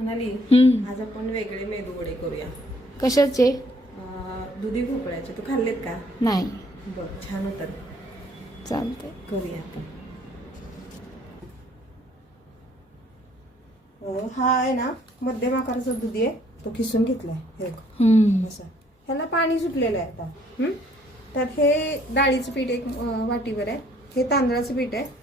म्हणाली हम्म. आज आपण वेगळे मेदू वडे करूया. कशाचे? अं, दुधी भोपळ्याचे. तू खाल्लेत का? नाही. बघ छान होतात चालतंय. करूया आपण. अं, हा आहे ना मध्यम आकाराचा दुधी आहे. तो खिसून घेतलाय. हे बघ. हम्म. असं. ह्याला पाणी सुटलेलं आहे आता. हं? त्यात हे डाळीचं पीठ एक अं, वाटीवर आहे. हे तांदळाचं पीठ आहे.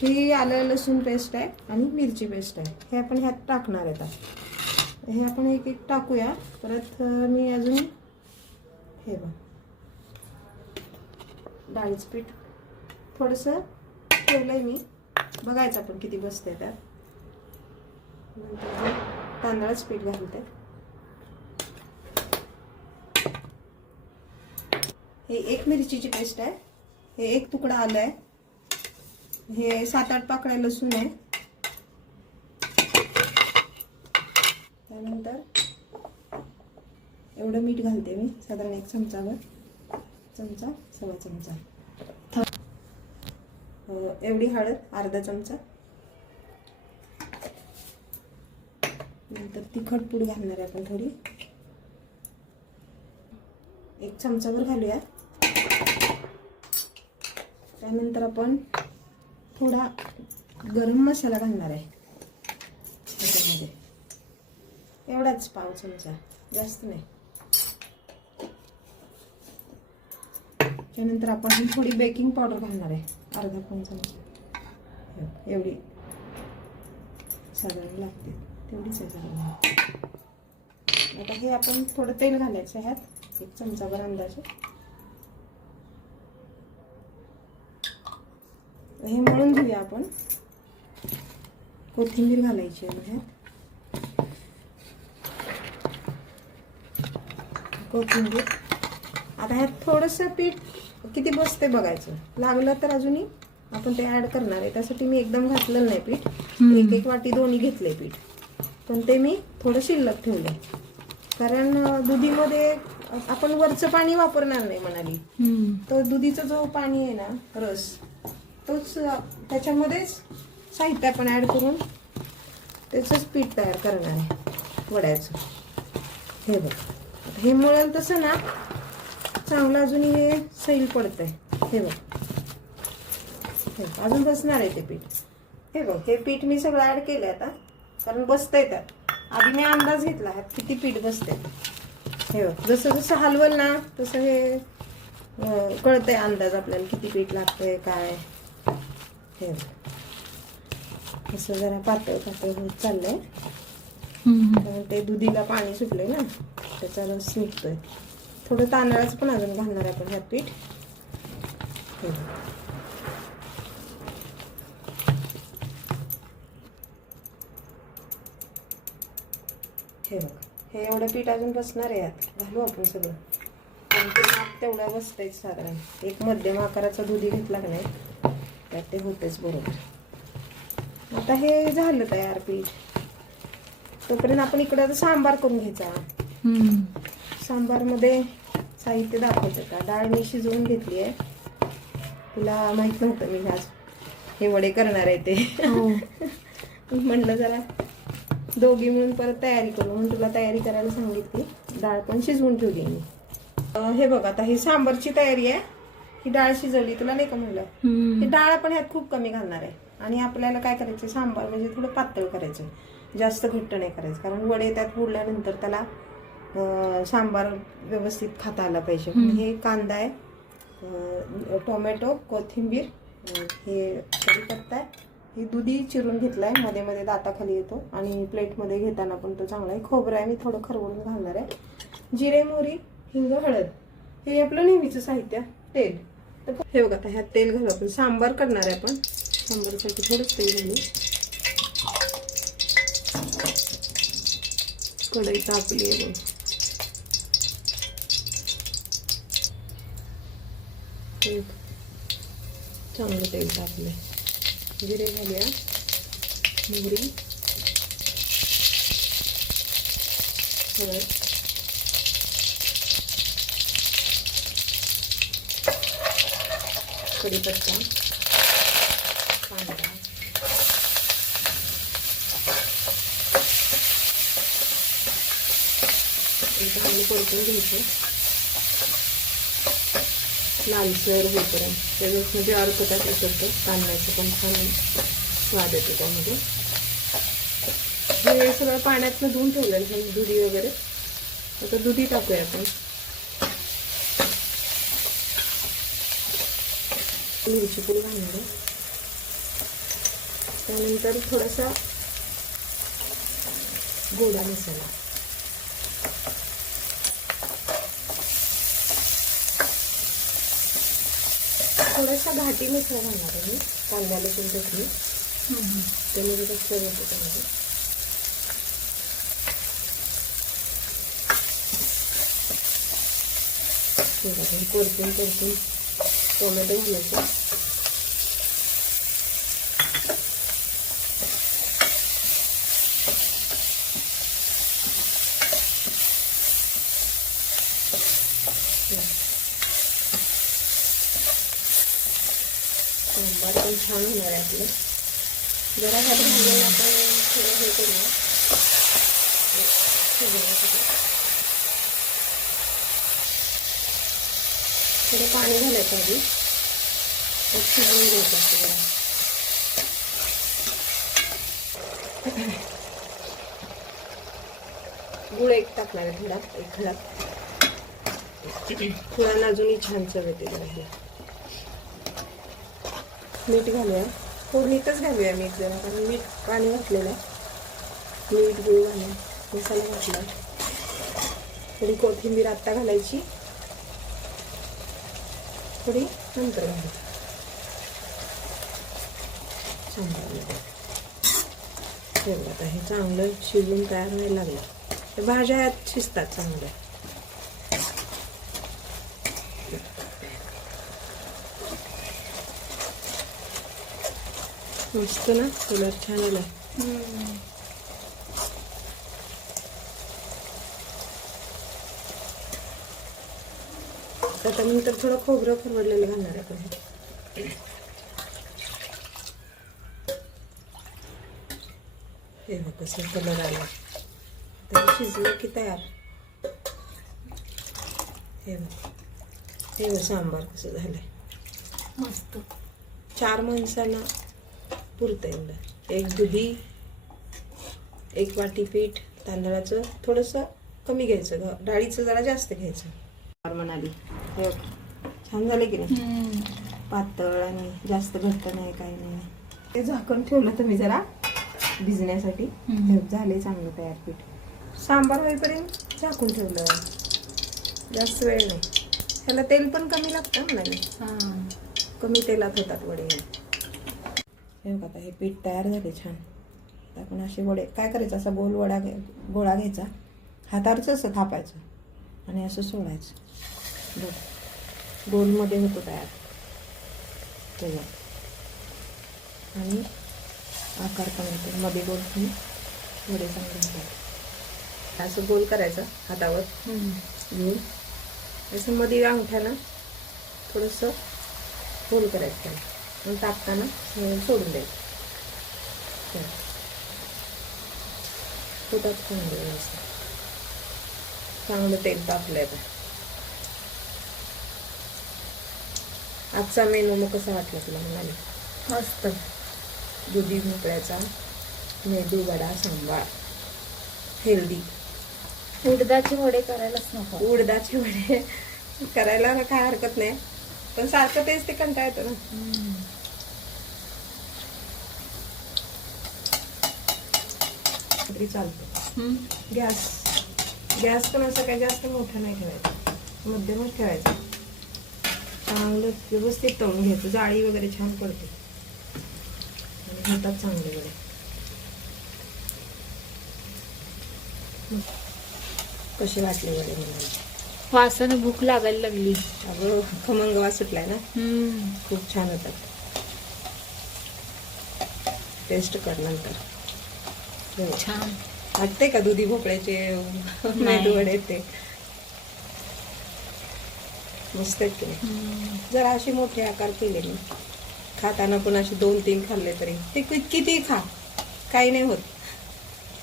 ही आलं लसूण पेस्ट आहे आणि मिरची पेस्ट आहे. हे आपण ह्यात टाकणार आहेत आता. हे आपण एक एक टाकूया. परत मी अजून हे बघ. डाळीचं पीठ थोडंसं ठेवलं आहे मी. बघायचं आपण किती बसते त्यात. नंतर तांदळाचं पीठ घालते हे एक मिरचीची पेस्ट आहे. हे एक तुकडा आलं आहे. हे सात आठ पाकळ्या लसूण आहे. त्यानंतर एवढं मीठ घालते मी साधारण एक चमचावर चमचा सव्वा चमचा. एवढी हळद अर्धा चमचा. नंतर तिखट पूड घालणार आहे आपण थोडी. एक चमचाभर घालूया. त्यानंतर आपण थोडा गरम मसाला घालणार आहे. त्याच्यामध्ये. एवढाच पाव चमचा. जास्त नाही. त्यानंतर आपण ही थोडी बेकिंग पावडर घालणार आहे. अर्धा पाऊण चमचा. एवढी साधारण लागते. तेवढीच आहे साधारण. आता हे आपण थोडं तेल घालायचं ह्यात एक चमचाभर अंदाजे. हे मळून घेऊया आपण. कोथिंबीर घालायची आहे ह्यात कोथिंबीर. आता ह्यात थोडंसं पीठ किती बसते बघायचं. लागलं तर अजूनही आपण ते ऍड करणार आहे. त्यासाठी मी एकदम घातलेलं नाही पीठ. एक एक वाटी दोन्ही घेतले पीठ. पण ते मी थोडं शिल्लक ठेवलं कारण दुधीमध्ये आपण वरचं पाणी वापरणार नाही म्हणाली. हम्म. तो दुधीचा जो पाणी आहे ना रस तोच त्याच्यामध्येच साहित्य आपण ॲड करून त्याचंच पीठ तयार करणार आहे वड्याचं. हे बघ. हे मळल तसं ना चांगलं अजून हे सैल पडतंय. हे बघ. हे बघ, अजून बसणार आहे ते पीठ. हे बघ हे पीठ मी सगळं ॲड केलं आहे आता कारण बसतंय त्यात. आधी मी अंदाज घेतला ह्यात किती पीठ बसते हे बघ जसं जसं हलवल ना तसं हे कळतंय अंदाज आपल्याला किती पीठ लागतंय काय. हे बघ. असं जरा पातळ पातळ होत चाललंय. कारण ते दुधीला पाणी सुटलंय ना त्याचा रस निघतोय थोडं तांदळाचं पण अजून घालणार आहे आपण ह्यात पीठ. हे. हे बघ. हे एवढं पीठ अजून बसणार आहे यात. घालू आपण सगळं. आणि ते माप तेवढं बसतंय साधारण. एक मध्यम आकाराचा दुधी घेतला का नाही? त्यात ते होतेच बरोबर. आता हे झालं तयार पीठ. तोपर्यंत आपण इकडं आता सांबार करून घ्यायचा. सांबारमध्ये साहित्य दाखवायचं का? डाळ मी शिजवून घेतली आहे. तुला माहीत नव्हतं मी आज हे वडे करणार आहे ते. हो. म्हटलं जरा दोघी मिळून परत तयारी करू. म्हणून तुला तयारी करायला सांगितली. डाळ पण शिजवून ठेवली मी. हे बघ आता ही सांबारची तयारी आहे. ही डाळ शिजवली तुला नाही का म्हणलं. ही डाळ आपण ह्यात खूप कमी घालणार आहे. आणि आपल्याला काय करायचं सांबार म्हणजे थोडं पातळ करायचं. जास्त घट्ट नाही करायचं कारण वडे त्यात बुडल्यानंतर त्याला सांबार व्यवस्थित खाता आला पाहिजे. हे कांदा आहे टोमॅटो कोथिंबीर हे कढीपत्ता आहे. ही दुधी चिरून घेतलायमध्ये मध्ये दाताखाली येतो. आणि प्लेटमध्ये घेताना पण तो चांगला आहे. खोबरं आहे मी थोडं खरवून घालणार आहे. जिरे मोहरी हिंग हळद. हे आपलं नेहमीचं साहित्य तेल. तर हे बघा आता ह्यात तेल घालू आपण. सांबार करणार आहे आपण. सांबारसाठी थोडंच तेल घालू. कढई तापली आहे बघ. चांगलं तेल टाकले जिरे घालूया. मोहरी. कढीपत्ता. कांदा. ते चांगलं परतून घ्यायचं. लालसर होईपर्यंत. त्याच्यात म्हणजे अर्क काय उतरतं. तांदळाचं पण छान स्वाद येतो त्यामध्ये. हे सगळं पाण्यातनं धुवून ठेवलेलं आहे. दुधी वगैरे. आता दुधी टाकूया आपण. मिरची पूड घालणार आहे. त्यानंतर थोडासा गोडा मसाला. थोडासा घाटी मसाला घालणार आहे मी कांदा लसूण चटणी त्याने जरा चव येते त्यामध्ये. हे बघा, टोमॅटो घालायचं सांबार पण छान होणार आहे आपलं जरा खाली घालून आपण थोडं हे करूया शिजवण्यासाठी थोडं पाणी घालायचं आधी मग शिजवून घ्यायचं असतं जरा गुळ एक टाकणार आहे थोडा एक खडा. थोडा अजूनही छान चव येते जरा मीठ घालूया. फोडणीतच घालूया मीठ जरा कारण मीठ पाणी घातलेलं आहे. मीठ गुळ घालूया मसाला घातला. थोडी कोथिंबीर आत्ता घालायची. थोडी नंतर घालायची चांगलं हे आता हे चांगलं शिजून तयार व्हायला लागलं. भाज्या यात शिजतात चांगल्या. मस्त ना कलर छान आला आता नंतर थोडं खोबरं फरवडलेलं घालणार आहे हे बघ कसं कलर आला तर शिजलं की तयार हे बघ हे सांबार कसं झालंय मस्त चार माणसांना पुरतं एवढं एक दुधी एक वाटी पीठ तांदळाचं थोडंसं कमी घ्यायचं. ग डाळीचं जरा जास्त घ्यायचं. म्हणाली. हे. छान झालं की नाही? पातळ आणि जास्त घट्ट नाही काही नाही. ते झाकण ठेवलं तुम्ही जरा. भिजण्यासाठी. हे झाले चांगलं तयार पीठ. सांबार होईपर्यंत झाकून ठेवलं. जास्त वेळ नाही. ह्याला तेल पण कमी लागतं म्हणाले कमी तेलात होतात वडे. हे बघा आता हे पीठ तयार झाले छान. आता आपण असे वडे काय करायचं? असा गोल वडा घे गोळा घ्यायचा. हातावरच असं थापायचं आणि असं सोडायचं. बघ गोलमध्ये होतो तयार. त्याच्यात आणि आकार पण येतो. मध्ये गोल वडे चांगले होतात. असं गोल करायचं हातावर. घेऊन. असं मध्ये अंगठ्याला थोडंसं गोल करायचं. त्याला टाकताना सोडून द्यायचं. होतात चांगलं व्यवस्थित. चांगलं तेल तापलं आता. आजचा मेनू मग कसा वाटला तुला म्हणाले मस्त. दुधी भोपळ्याचा मेदू वडा सांबार. हेल्दी उडदाचे वडे करायलाच नको. उडदाचे वडे करायला ना काय हरकत नाही. पण सारखं तेच ते कंटाळ येतं ना. तरी चालतं. गॅस गॅस पण असं काही जास्त मोठा नाही ठेवायचा. मध्यमच ठेवायचा. चांगलं व्यवस्थित तळून घ्यायचं. जाळी वगैरे छान पडते. आणि होतात चांगले वडे. कसे वाटले वडे मला वासाने भूक लागायला लागली. अगं खमंग वास सुटलाय ना. खूप छान होतात. टेस्ट कर नंतर. छान. वाटते का दुधी भोपळ्याचे मेदू वडे ते? मस्त आहेत की नाही हम्म. जरा असे मोठे आकार केले मी. खाताना पण असे दोन तीन खाल्ले तरी. ते किती खा. काही नाही होत.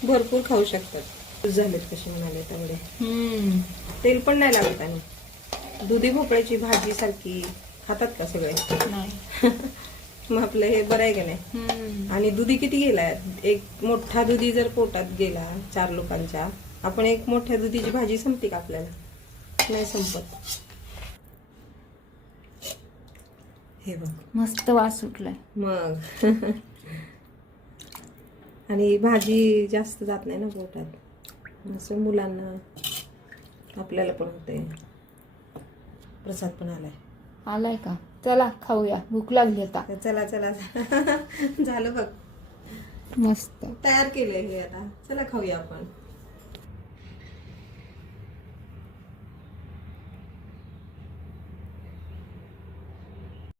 भरपूर खाऊ शकतात. झालेत कसे म्हणाले त्यामुळे. तेल पण नाही लागत आणि. दुधी भोपळ्याची भाजी सारखी खातात का सगळे? नाही. मग आपलं हे बरं आहे का नाही. आणि दुधी किती गेलाय? एक मोठा दुधी जर पोटात गेला चार लोकांच्या आपण एक मोठ्या दुधीची भाजी संपते का आपल्याला? नाही संपत. हे बघ. मस्त वास सुटलाय. मग. आणि भाजी जास्त जात नाही ना पोटात. असं मुलांना आपल्याला पण होते प्रसाद पण आलाय. आलाय का? चला खाऊया. भूक लागली आता. चला चला. झालं बघ. मस्त. तयार केलंय हे आता. चला खाऊया आपण.